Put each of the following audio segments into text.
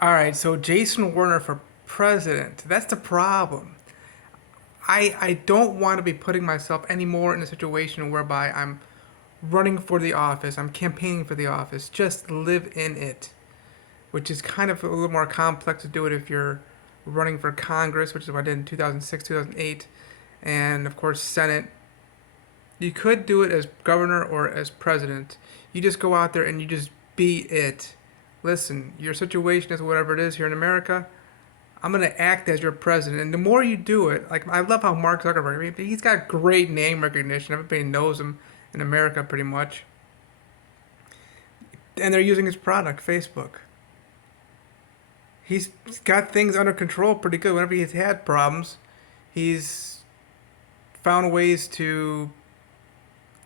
All right, so Jason Werner for president. That's the problem. I don't want to be putting myself anymore in a situation whereby I'm running for the office, I'm campaigning for the office. Just live in it, which is kind of a little more complex to do it if you're running for Congress, which is what I did in 2006, 2008, and of course Senate. You could do it as governor or as president. You just go out there and you just be it. Listen, your situation is whatever it is here in America. I'm gonna act as your president, and the more you do it, like I love how Mark Zuckerberg. I mean, he's got great name recognition. Everybody knows him in America pretty much, and they're using his product, Facebook. He's got things under control pretty good. Whenever he's had problems, he's found ways to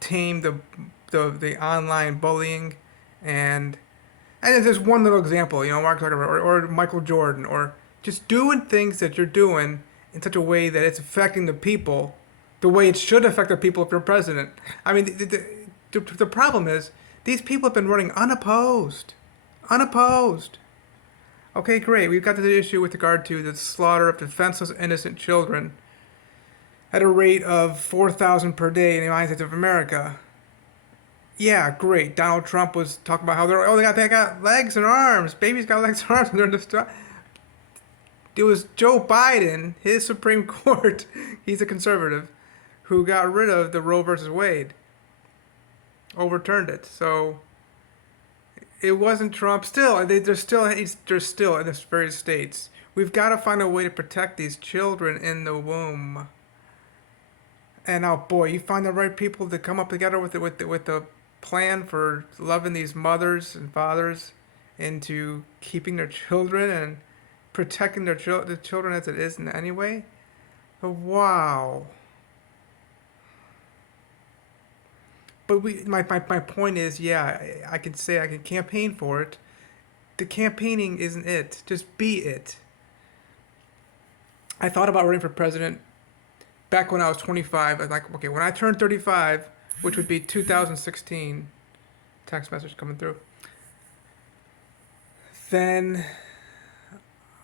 tame the online bullying, and and there's one little example, Mark Zuckerberg or Michael Jordan, or just doing things that you're doing in such a way that it's affecting the people the way it should affect the people if you're president. I mean, the problem is these people have been running unopposed. Unopposed. Okay, great. We've got the issue with regard to the slaughter of defenseless, innocent children at a rate of 4,000 per day in the United States of America. Yeah, great. Donald Trump was talking about how they got legs and arms. Babies got legs and arms, and they're just. It was Joe Biden, his Supreme Court. He's a conservative, who got rid of the Roe versus Wade, overturned it. So it wasn't Trump. Still, they're still in this very states. We've got to find a way to protect these children in the womb. And oh boy, you find the right people to come up together with the plan for loving these mothers and fathers into keeping their children and protecting the children as it is in any way. But wow. But my point is, yeah, I can say I can campaign for it. The campaigning isn't it. Just be it. I thought about running for president back when I was 25. I was like, okay, when I turn 35, which would be 2016, text message coming through, then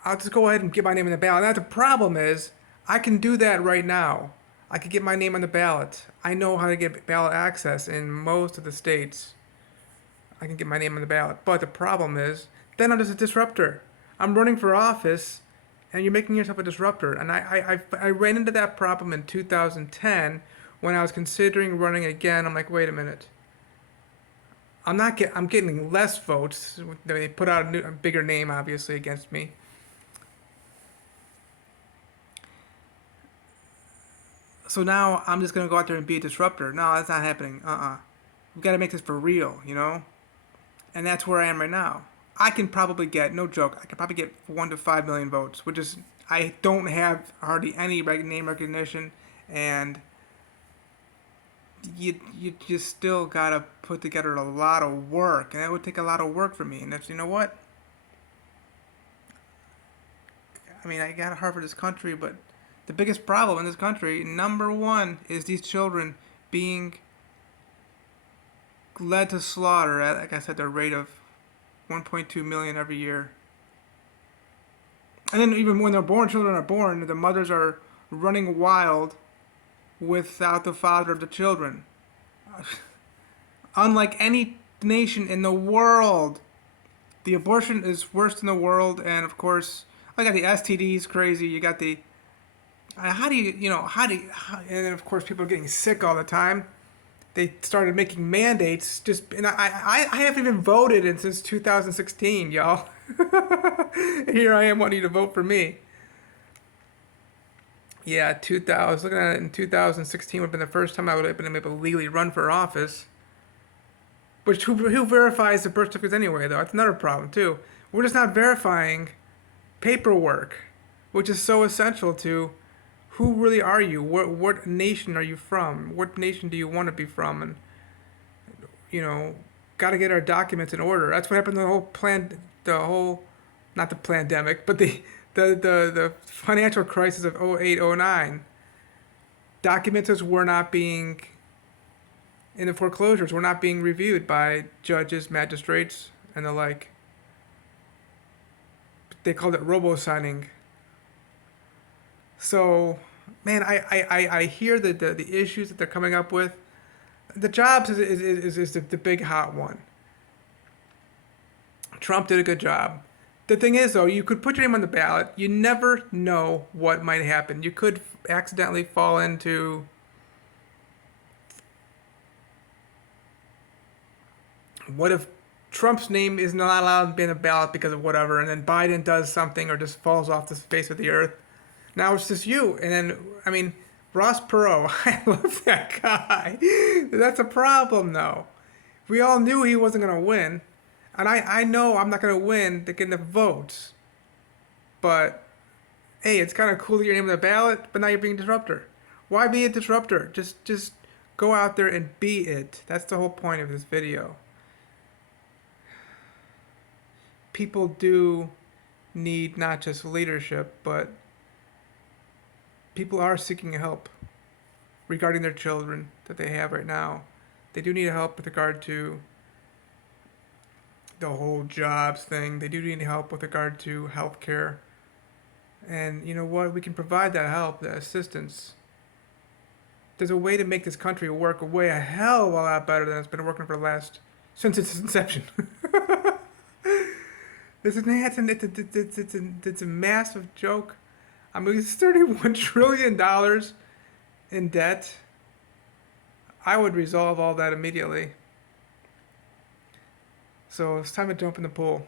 I'll just go ahead and get my name in the ballot. Now the problem is, I can do that right now. I could get my name on the ballot. I know how to get ballot access in most of the states. I can get my name on the ballot. But the problem is, then I'm just a disruptor. I'm running for office, and you're making yourself a disruptor. And I ran into that problem in 2010 when I was considering running again. I'm like, wait a minute. I'm getting less votes. They put out a bigger name, obviously, against me. So now I'm just gonna go out there and be a disruptor. No, that's not happening. We got to make this for real, And that's where I am right now. I can probably get, no joke, I can probably get 1 to 5 million votes, which is, I don't have hardly any name recognition, and you just still gotta put together a lot of work, and that would take a lot of work for me. And if you know what, I mean, I got Harvard this country, but the biggest problem in this country, number one, is these children being led to slaughter at, like I said, the rate of 1.2 million every year. And then even when they're born, children are born, the mothers are running wild without the father of the children. Unlike any nation in the world, the abortion is worst in the world, and of course, I got the STDs crazy. You got the how do and then of course people are getting sick all the time. They started making mandates. And I haven't even voted in since 2016, y'all. Here I am wanting you to vote for me. Yeah, 2000. I was looking at it in 2016 would have been the first time I would have been able to legally run for office. Which who verifies the birth certificates anyway? Though that's another problem too. We're just not verifying paperwork, which is so essential to who really are you? What nation are you from? What nation do you want to be from? And you know, got to get our documents in order. That's what happened to the whole, not the pandemic, but the financial crisis of 08, 09. Documents were not being, in the foreclosures, were not being reviewed by judges, magistrates, and the like. They called it robo-signing. So, man, I hear the issues that they're coming up with. The jobs is the big hot one. Trump did a good job. The thing is, though, you could put your name on the ballot. You never know what might happen. You could accidentally fall into what if Trump's name is not allowed to be on the ballot because of whatever, and then Biden does something or just falls off the face of the earth. Now it's just you. And then, I mean, Ross Perot, I love that guy. That's a problem, though. We all knew he wasn't going to win. And I know I'm not going to win to get enough votes. But, hey, it's kind of cool that you're named on the ballot, but now you're being a disruptor. Why be a disruptor? Just go out there and be it. That's the whole point of this video. People do need not just leadership, but people are seeking help regarding their children that they have right now. They do need help with regard to the whole jobs thing. They do need help with regard to health care. And you know what? We can provide that help, that assistance. There's a way to make this country work a hell of a lot better than it's been working for the last, since its inception. It's a massive joke. I mean, it's $31 trillion in debt. I would resolve all that immediately. So it's time to jump in the pool.